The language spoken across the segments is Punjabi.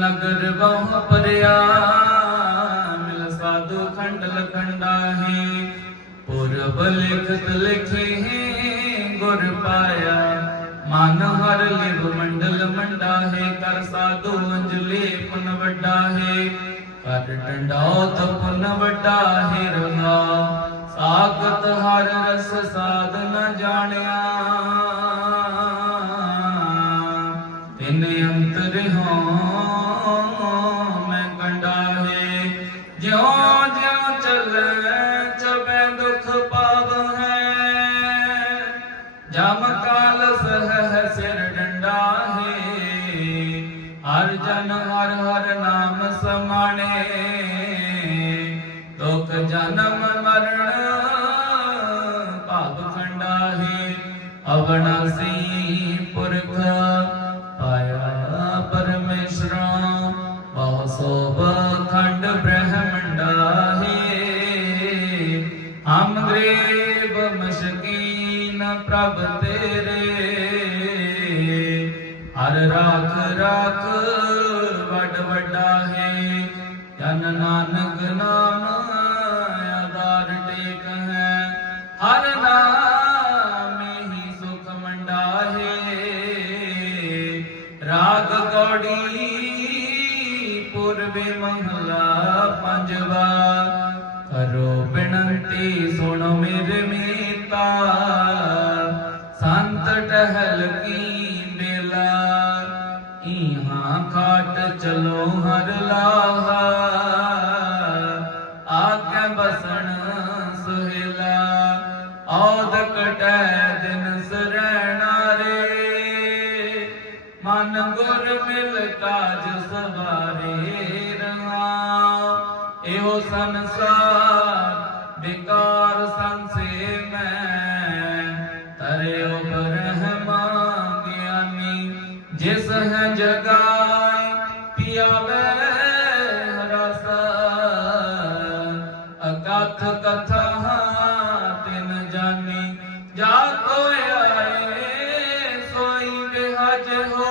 ਨਗਰ ਬਹੁ ਪਰਿਆ ਮਿਲ ਸਾਧੂ ਖੰਡ ਲਖੰਡਾ ਹੈ। ਪੁਰਬ ਲਿਖਤ ਲਿਖੇ ਗੁਰ ਪਾਇਆ। ਮਨ ਹਰ ਲਿਵ ਮੰਡਲ ਮੰਡਾ ਹੈ, ਕਰ ਸਾਧੂ ਅੰਜਲੀ ਪੁਨ ਵੱਡਾ ਹੈ। ਕਰ ਡੰਡਾਉਤ ਪੁਨ ਵੱਡਾ ਹੈ ਰਹਾ। ਸਾਖਤ ਹਰ ਰਸ ਸਾਧ ਨ ਜਾਣਿਆ। ਤਿਨ ਅੰਤਰ ਹੋ ਜਮ ਕਾਲ ਸਹਿ ਸਿਰ ਡੰਡਾ ਹੈ। ਹਰ ਜਨ ਹਰ ਹਰ ਨਾਮ ਸਮਾਣੇ। ਦੁਖ ਜਨਮ ਮਰਨ ਭਾਵ ਖੰਡਾ ਹੈ ਅਵਨਾਸੀ ਪੁਰਖ ਪਾਇਆ ਪਰਮੇਸ਼ਰਾ। ਬਹੁ ਸੋਭ ਖੰਡ ਬ੍ਰਹਮੰਡਾ ਹੈ ਹਮ ਮਸ਼ਕੀ ਮਸ਼ਕੀਨ ਪ੍ਰਭ ਤੇਰੇ। ਹਰ ਰਾਖ ਰਾਖ ਵੱਡ ਵੱਡਾ ਹੈ। ਜਨ ਨਾਨਕ ਨਾਮ ਆਧਾਰ ਟੇਕ ਹੈ। ਹਰ ਨਾਮੇ ਹੀ ਸੁਖ ਮੰਡਾ ਹੈ ਰਾਗ ਗੌੜੀ ਪੁਰਬੇ ਮਹਲਾ ਪੰਜਵਾ। ਕਰੋ ਬਿਨੰਤੀ ਸੁਣ ਮੇਰੇ ਟਹਿਲ ਕੀ ਬੇਲਾ ਇਹਾਂ ਖਾਟ ਚਲੋ ਹਰ ਲਾਹਾ। ਆਗੇ ਬਸਣ ਸੁਹਿਲਾ। ਔਦ ਕਟੈ ਦਿਨ ਸਰੈਣਾ ਰੇ। ਮਨ ਗੁਰ ਮਿਲ ਕਾਜ ਸਵਾਰੇ ਰਹਾ ਇਹੋ ਸੰਸਾਰ ਬਿਕਾਰ ਪਿਆਵੇ ਰਸ ਅਕਥ ਕਥਾ ਤਿਨ ਜਾਨੀ ਜਾ ਕੋਇ ਆਏ ਸੋਈ ਬਿਹਜ ਹੋ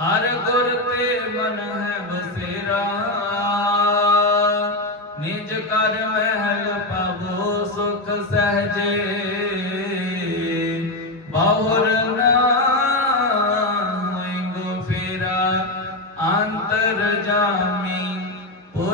ਹਰ ਗੁਰ ਤੇ ਮਨ ਹੈ ਬਸੇਰਾ ਨਿਜ ਕਰ ਮਹਿਲ ਪਾਵੋ ਸੁਖ ਸਹਜੇ।